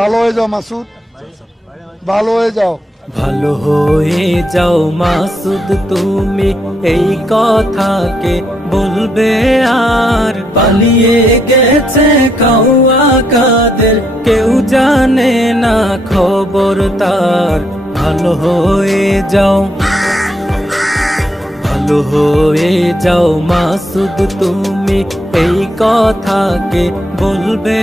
ভালো হয়ে যাও মাসুদ, ভালো হয়ে যাও। ভালো হয়ে যাও মাসুদ, তুমি এই কথাকে বলবে আর? পালিয়ে গেছে কাউয়া কাদের, কেউ জানে না খবর তার। ভালো হয়ে যাও, ভালো হয়ে যাও মাসুদ, তুমি এই কথাকে বলবে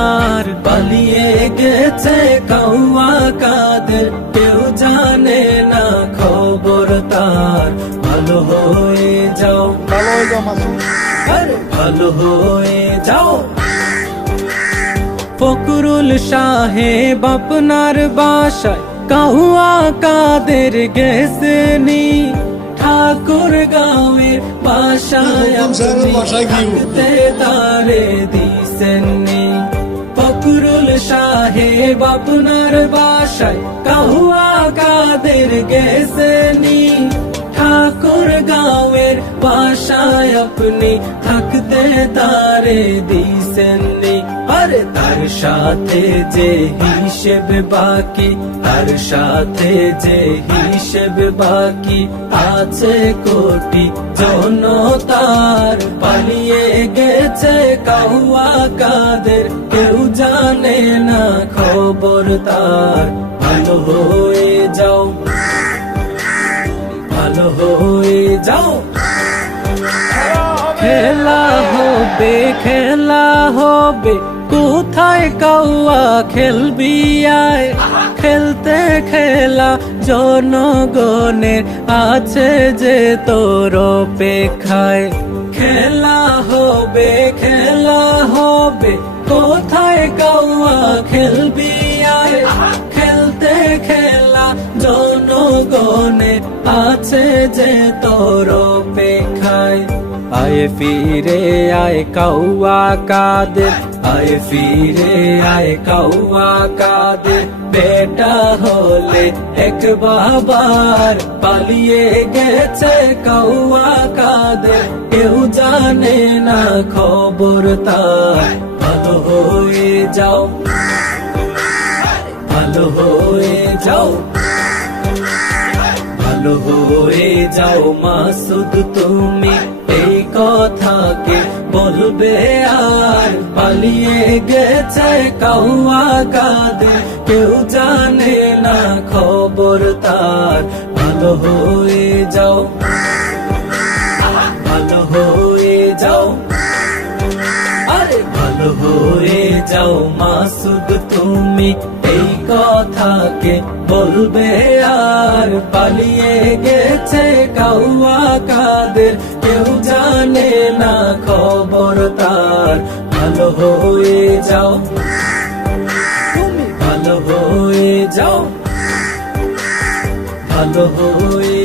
আর? পালিয়ে গেছে কাউয়া কাদের, কেউ জানে না খবর তার। ভালো হয়ে যাও, ভালো হয়ে যাও মাসুদ। আরে ভালো হয়ে যাও। ফকরুল সাহেব আপনার বাসায় কাউয়া কাদের গেছেনি, ঠাকুর গাঁয়ের বাসায় থাকতে তারে দিছেননি। ফকরুল সাহেব আপনার বাসায় কাউয়া কাদের গেছেনি, ঠাকুর গাঁয়ের বাসায় আপনি থাকতে তারে দিছেননি। আরে তার সাথে যে হিসেব বাকি, তার সাথে যে হিসেব বাকি আছে কোটি জনতার। পালিয়ে গেছে কাউয়া কাদের, কেউ জানে না খবর তার। ভালো হয়ে যাও, ভালো হয়ে যাও। খেলা হবে, খেলা হবে, কোথায় কাউয়া খেলবি আয়? খেলতে খেলা জনগণের আছে যে তোর অপেক্ষায়। খেলা হবে, খেলা হবে, কোথায় কাউয়া খেলবি আয়? খেলতে খেলা জনগণের আছে যে তোর অপেক্ষায়। আয় ফিরে আয় কাউয়া কাদের, আয় ফিরে আয় কাউয়া কাদের, বেটা হলে এক বাবার। পালিয়ে গেছে কাউয়া কাদের, কেউ জানে না খবর তার। ভালো হয়ে যাও, ভালো হয়ে যাও, ভালো হয়ে যাও মাসুদ, তুমি এই কথাকে বলবে আর? পালিয়ে গেছে কাউয়া কাদের, কেউ জানে না খবর তার। ভালো হয়ে যাও, ভালো হয়ে যাও, আরে ভালো হয়ে যাও মাসুদ, তুমি এই কথাকে বলবে আর? পালিয়ে গেছে কাউয়া কাদের, কেউ জানে না খবর তার। ভালো হয়ে যাও, তুমি ভালো হয়ে যাও, ভালো হয়ে